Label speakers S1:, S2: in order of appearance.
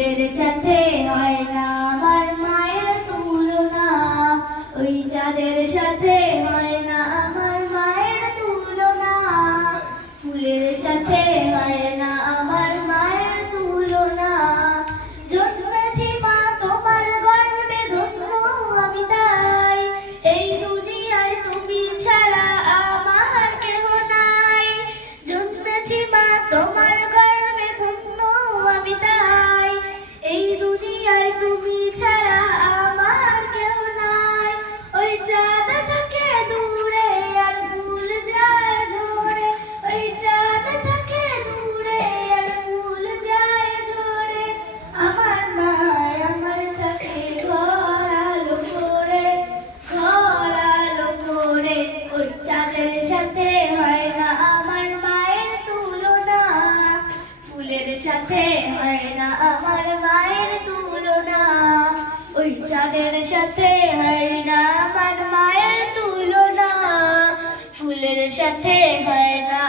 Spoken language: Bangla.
S1: ফুলের সাথে হয় না, আমার মায়ের তুলনা। ওই চাঁদের সাথে হয় না, আমার মায়ের তুলনা। ফুলের সাথে হয় না সাথে হয় না আমার মায়ের তুলনা। ওই চাঁদের সাথে হয় না আমার মায়ের তুলনা। ফুলের সাথে হয় না